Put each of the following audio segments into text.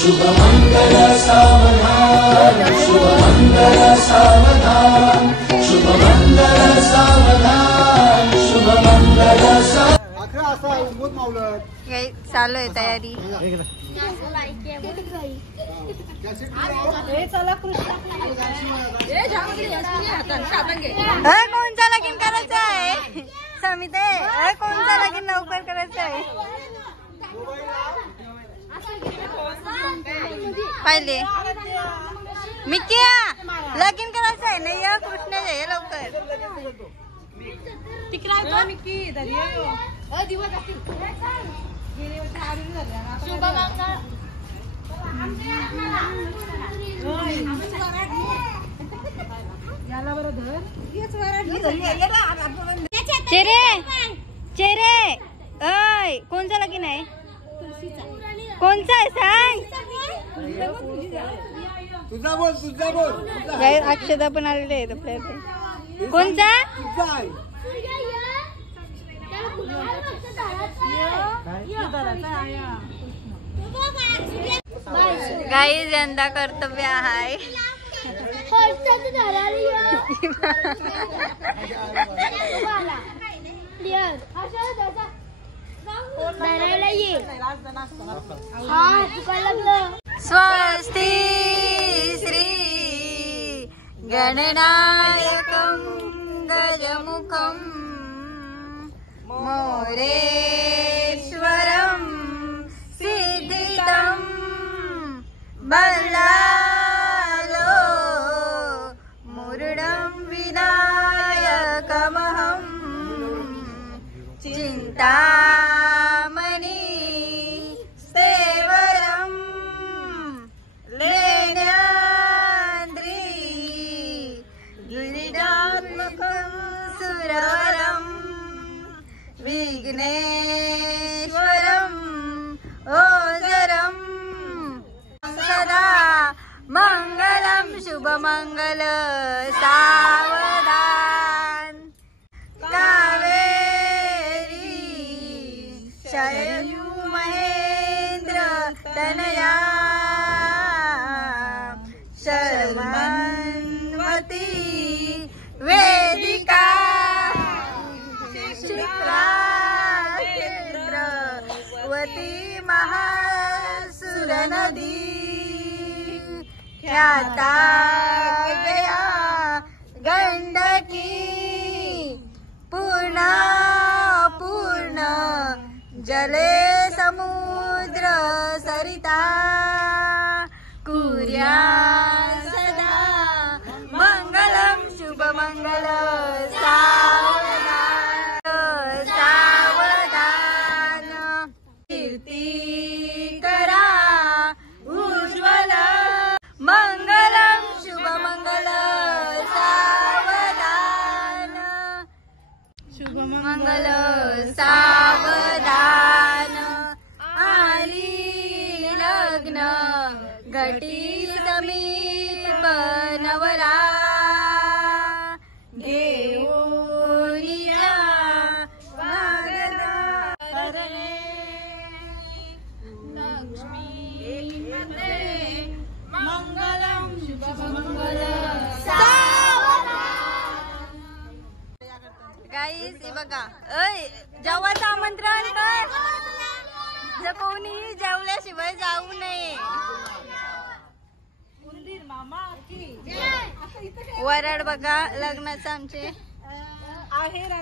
शुभमंगल सावधान शुभमंगल सावधान शुभमंगल सावधान शुभमंगल चालू आहे तयारी। कोणचा लगीन करायचा आहे समिते? कोणचा लगीन लवकर करायचा आहे? पहिले मिकिया लगीन करायचं आहे नाही या कृष्ण आहे लवकर चेरे चेरे अय कोणचा लगीन आहे? कोणचा आहे सांग? तुझा बोल तुझा बोल। अक्षदा पण आलेले आहेत आपल्याकडे। कोणचा? गाईज यंदा कर्तव्य आहे स्वस्ति श्री गणनायकं गजमुखं मोरेश्वरं सिद्धितं बल्लालो मुरुडं विनायकमहं चिन्तामणि सेवरं लेण्याद्रि गिरिजात्मकं सुरवरं विघ्नेश्वरं ओजरं सदा मंगलं शुभमंगल सावधान कावेरी शययू महेंद्र तनया शर्मन्वती वेदिका शुक्रावती महासुर नदी ख्याता गया गंडकी पूर्ण पूर्ण जले समुद्र सरिता कुर्या सदा मंगलम शुभमंगल सावधान सावधान कीर्ती करा उज्ज्वल मंगलम शुभमंगल सावधान शुभमंगल सावधान आली लग्न घटी समीप नवरा घेऊनिया वागरा लक्ष्मी मंगलम शुभमंगल गाईस हे बघा अय जेवायचं आमंत्रण कर जर कोणीही जेवल्याशिवाय जाऊ नये वराड बघा लग्नाचं आमचे आयव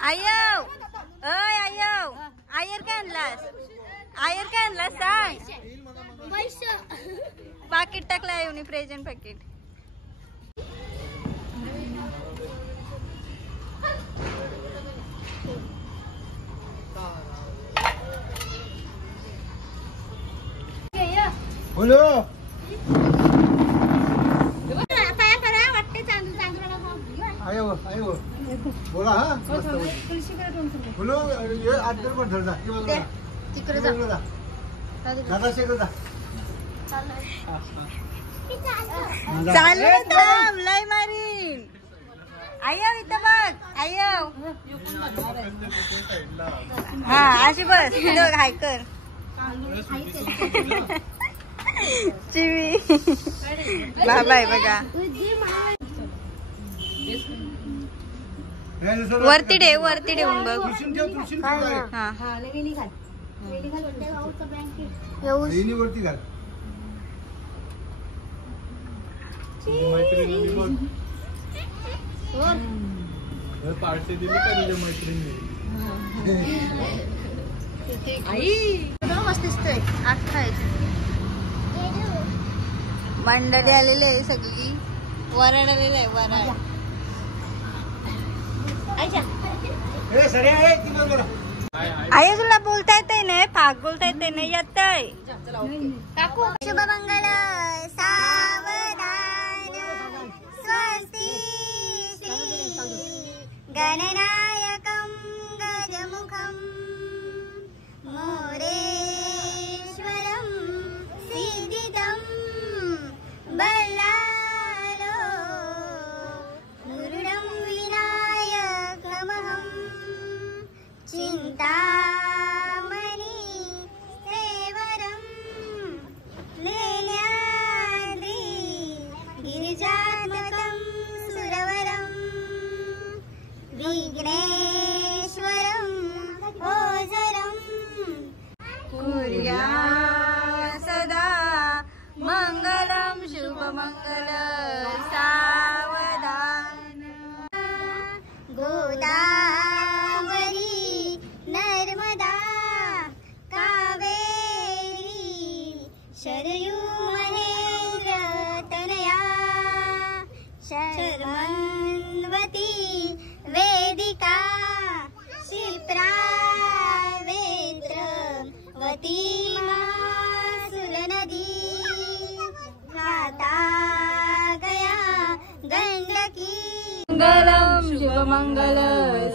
आयव अय आयव आयर काय आणलास? आयर काय आणलास सांग? पाकिट टाकला येऊन प्रेझेंट पाकिट बोलो आयो आयो बोला हा बोलो ये आदर पण धर जा तिकडे जा दादा शेकडे जा चालू थांब लय मारीन आयव इथं बघ आयव हा अशी बस हाय कर चिवी बाबा आहे बघा. वरती ठेवून बघ. हा वरती घाल. पार्टी दिली का तुझ्या मैत्रिणी? मस्त दिसतोय. मंडळी आलेले आहे सगळी. वराड आलेलं आहे वराड. आई तुला बोलता येते नाही पाक बोलता येते नाही येत काकू. शुभमंगल सावधान स्वस्ती गणनायकं गजमुखं मोरेश्वरं सिद्धिदं बल्लालो मुरुडं विनायकमहं चिन्तामणि सेवरं लेल्याद्रि गिरिजात्मकं सुरवरं विघ्नेश्वरं ओझरं कुर्या सदा मंगलं शुभमंगल सावधान गोदावरी नर्मदा कावेरी शरयू महेंद्र तनया शर्मन्वती वेदिका क्षिप्रा वेत्रवती महासुरनदी घाता गया गंडकी मंगलम शुभमंगल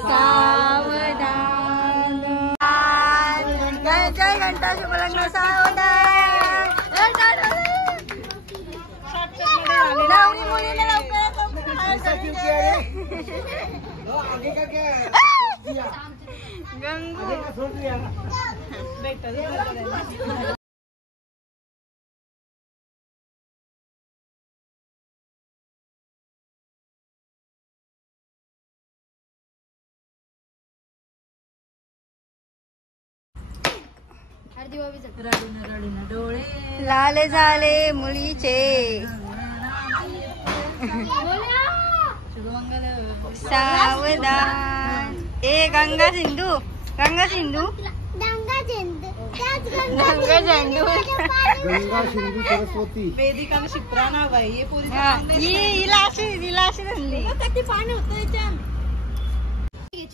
सावधान जय घंटा शुभलग्न सावधान. लावणी मुलीने लवकर गंगू लाले झाले मुलीचे सावधान. ए गंगा सिंधू गंगा सिंधू गंगा झेंडू सरस्वती वेदिका शिप्रा नाव आहे. हिला अशी धरली.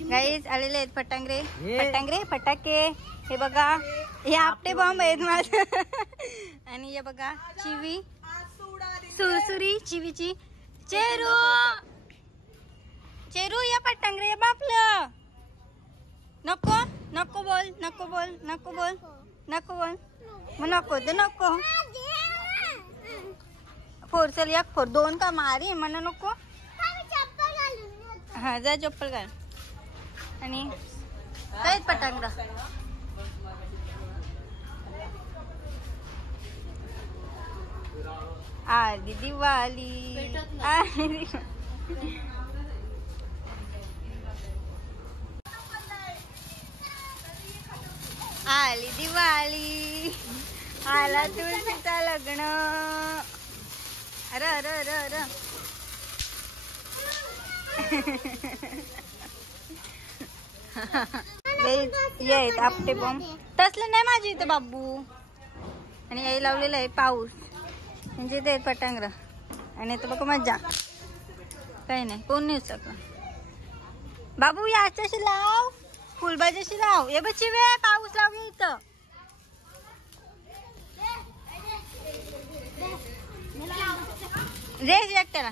गाईज आलेले आहेत फटाके. हे बघा हे आपटे बॉम्ब आहेत माझे. आणि हे बघा चिवी सुरसुरी चिवीची चेरू या फटांगरे बापलं. नको बोल मग नको तर नको. फोर चल एक फोर दोन का मारी म्हणा नको. हा जा चप्पल घाल. आणि काय पटांगरा आली दिवाळी आली दिवाळी आला तुळशीचा लग्न. अरे येत आपटे बॉम्ब तसलं नाही माझी इथं बाबू. आणि आई लावलेलं आहे पाऊस म्हणजे ते पटांगरा. आणि आता बघा मजा काही नाही कोण नाही सगळं. बाबू याच्याशी लाव फुलबाजाशी लाव. ये बच्ची वे पाऊस लावली इथं. रेस एक त्याला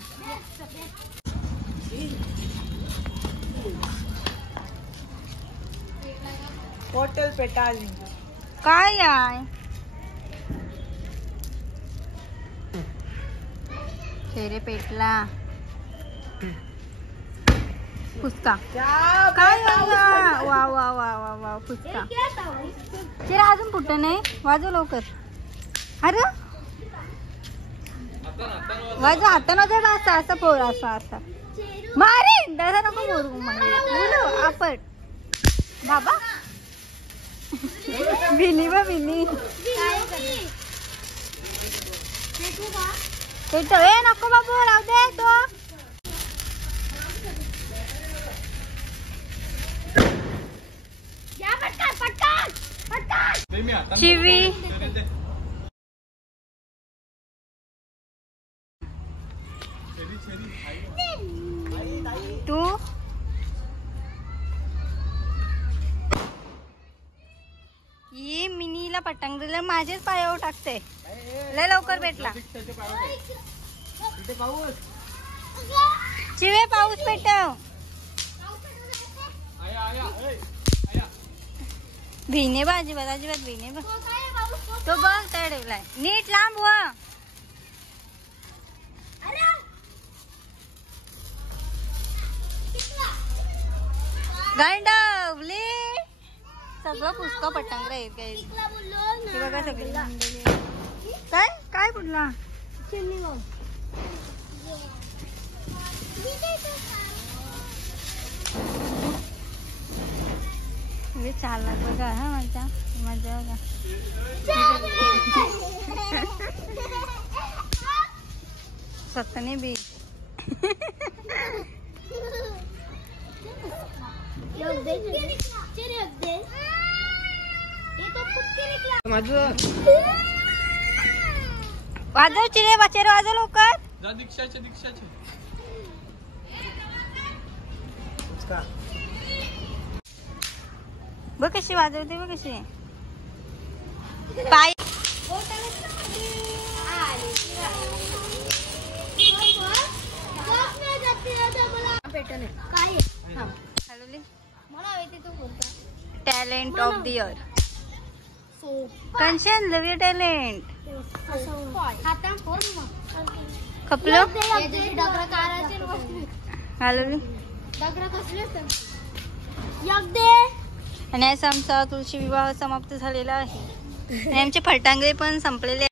हॉटेल पेटाळली काय आहे. चेहरे पेटला फुसका काय वा वा वा वा वा फुसका चिरा अजून फुटत नाही वाजव लवकर अरे वाजव हातानं दे असा असा पोर असा असा मारे दादा नको बोलू आपट बाबा बिनी बा बिनी ए नको बाबू राहू दे तो शिवी तू ये मिनीला पतंग दिलं माझेच पायावर टाकते लय लवकर भेटला चिवे पाऊस पेटव भिने बा अजिबात अजिबात भिने बा तो बघ त्या ठेवलाय नीट लांब व गांडवले सगळं पुष्कळ पटंग आहेत काय ते बघा सगळे काय काय कुठला चालला बघा हा माझ्या माझ्या बघा स्वतःने बी वाजव चिरे वाचेर वाजव लवकर दीक्षाचे दीक्षाचे बघ कशी वाजवते बघ कशी पाय talent of the year Kanchan love your talent खपलो हॅलो आणि असं आमचा तुळशी विवाह समाप्त झालेला आहे आणि आमचे फटांगरे पण संपलेले